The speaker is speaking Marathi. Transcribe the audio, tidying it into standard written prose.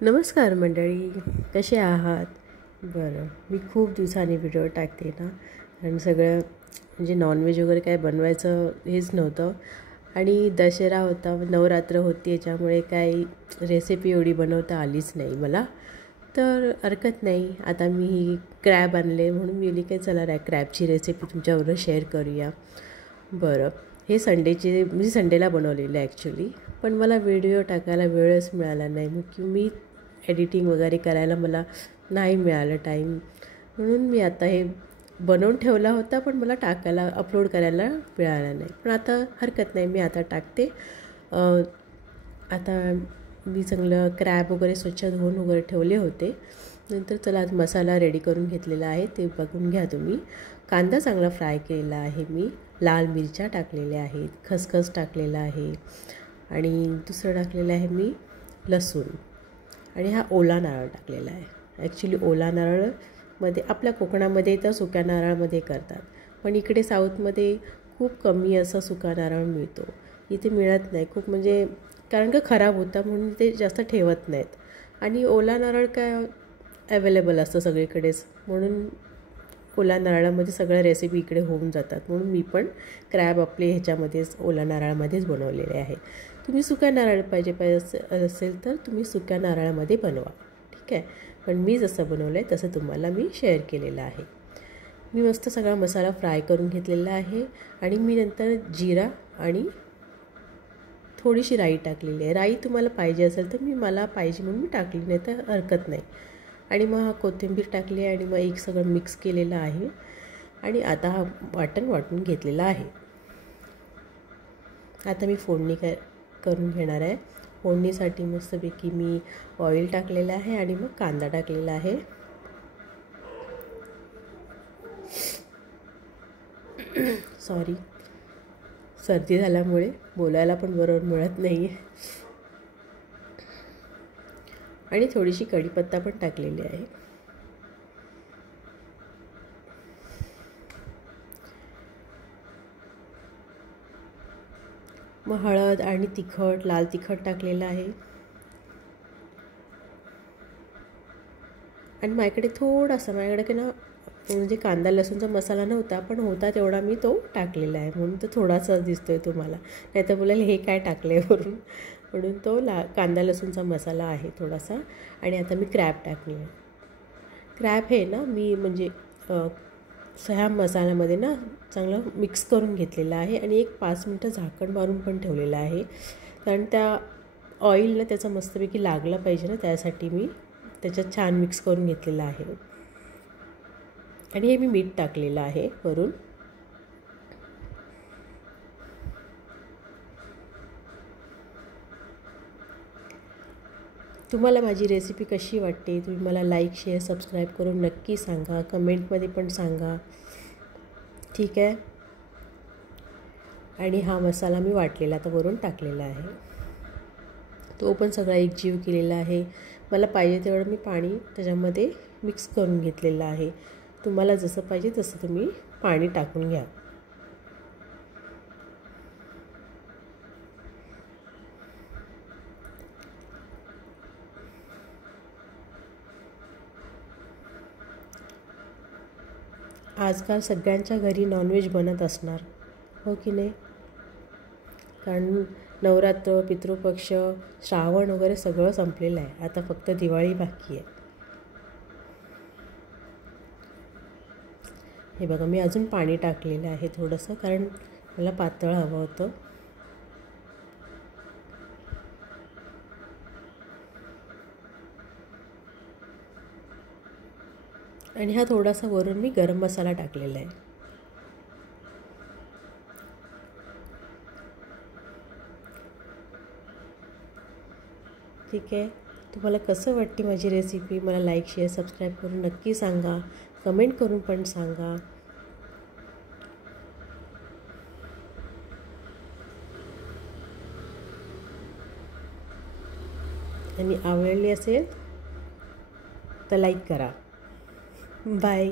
नमस्कार मंडळी, कसे आहात? बरं, मी खूप दिवसांनी व्हिडिओ टाकते ना, कारण सगळं म्हणजे नॉनव्हेज वगैरे काय बनवायचं हेच नव्हतं आणि दसरा होता, नवरात्र होती, याच्यामुळे काही रेसिपी एवढी बनवता आलीच नाही मला. तर हरकत नाही, आता मी ही क्रॅब आणले म्हणून मी काय चला क्रॅबची रेसिपी तुमच्याबरोबर शेअर करूया. बरं, हे म्हणजे संडेला बनवलेलं आहे ॲक्च्युली, पण मला व्हिडिओ टाकायला वेळच मिळाला नाही, मग मी एडिटिंग वगैरे करायला मला नाही मिळालं टाईम, म्हणून मी आता हे बनवून ठेवला होता, पण मला टाकायला अपलोड करायला मिळाला नाही. पण आता हरकत नाही, मी आता टाकते. आता मी चांगलं क्रॅब वगैरे स्वच्छ धुवून वगैरे ठेवले होते. नंतर चला आज मसाला रेडी करून घेतलेला आहे, ते बघून घ्या तुम्ही. कांदा चांगला फ्राय केलेला आहे मी, लाल मिरच्या टाकलेल्या आहेत, खसखस टाकलेला आहे आणि दुसरं टाकलेलं आहे मी लसूण आणि हा ओला नारळ टाकलेला आहे. ॲक्च्युली ओला नारळमध्ये आपल्या कोकणामध्ये तर सुक्या नारळामध्ये करतात, पण इकडे साऊथमध्ये खूप कमी असा सुका नारळ मिळतो, इथे मिळत नाही खूप, म्हणजे कारण का खराब होता म्हणून ते जास्त ठेवत नाहीत आणि ओला नारळ काय अवेलेबल असतं सगळीकडेच, म्हणून ओला नारळामध्ये सगळ्या रेसिपी इकडे होऊन जातात. म्हणून मी पण क्रॅब आपले ह्याच्यामध्येच ओला नारळामध्येच बनवलेले आहे. तुम्ही सुक्या नारळ पाहिजे असेल तर तुम्ही सुक्या नारळामध्ये बनवा, ठीक आहे. पण मी जसं बनवलं आहे तसं तुम्हाला मी शेअर केलेलं आहे. मी मस्त सगळा मसाला फ्राय करून घेतलेला आहे आणि मी नंतर जिरा आणि थोडीशी राई टाकलेली आहे. राई तुम्हाला पाहिजे असेल तर मला पाहिजे म्हणून मी टाकली, नाही तर हरकत नाही. आणि मग हा कोथिंबीर टाकली आणि मग एक सगळं मिक्स केलेलं आहे आणि आता हा वाटून घेतलेला आहे. आता मी फोडणी करून घेणार आहे. फोडणीसाठी मस्तपैकी मी ऑइल टाकलेलं आहे आणि मग कांदा टाकलेला आहे. सॉरी, सर्दी झाल्यामुळे बोलायला पण बरोबर मिळत नाही आहे. आणि थोडीशी कढीपत्ता पण टाकलेली आहे. मग हळद आणि तिखट, लाल तिखट टाकलेलं आहे आणि माझ्याकडे ना म्हणजे कांदा लसूणचा मसाला नव्हता, पण होता तेवढा मी तो टाकलेला आहे, म्हणून तो थोडासा दिसतोय तुम्हाला, नाही तर बोलायला हे काय टाकले वरून, म्हणून तो कांदा लसूणचा मसाला आहे थोडासा. आणि आता मी क्रॅब टाकले आहे. क्रॅब हे ना मी म्हणजे ह्या मसाल्यामध्ये ना चांगलं मिक्स करून घेतलेलं आहे आणि एक 5 मिनटं झाकण मारून पण ठेवलेलं आहे, कारण त्या ऑइल ना त्याचा मस्तपैकी लागला पाहिजे ना, त्यासाठी मी त्याच्यात छान मिक्स करून घेतलेलं आहे. आणि हे मी मीठ टाकलेलं आहे वरून. तुम्हाला माझी रेसिपी कशी वाटते तुम्ही मला लाईक, शेअर, सबस्क्राईब करून नक्की सांगा, कमेंटमध्ये पण सांगा, ठीक आहे. आणि हा मसाला मी वाटलेला आता वरून टाकलेला आहे, तो पण सगळा एकजीव केलेला आहे. मला पाहिजे तेवढं मी पाणी त्याच्यामध्ये मिक्स करून घेतलेलं आहे. तुम्हाला जसं पाहिजे तसं तुम्ही पाणी टाकून घ्या. आजकाल सगळ्यांच्या घरी नॉनव्हेज बनत असणार, हो की नाही? कारण नवरात्र, पितृपक्ष, श्रावण वगैरे सगळं संपलेलं आहे, आता फक्त दिवाळी बाकी आहे. हे बघा, मी अजून पाणी टाकलेलं आहे थोडंसं, कारण मला पातळ हवं होतं. आणि हा थोडासा वरून मी गरम मसाला टाकलेला आहे. ठीक आहे. तुम्हाला कसं वाटते माझी रेसिपी मला लाईक, शेअर, सबस्क्राईब करून नक्की सांगा, कमेंट करून पण सांगा. आणि आवडली असेल तर लाईक करा. बाय.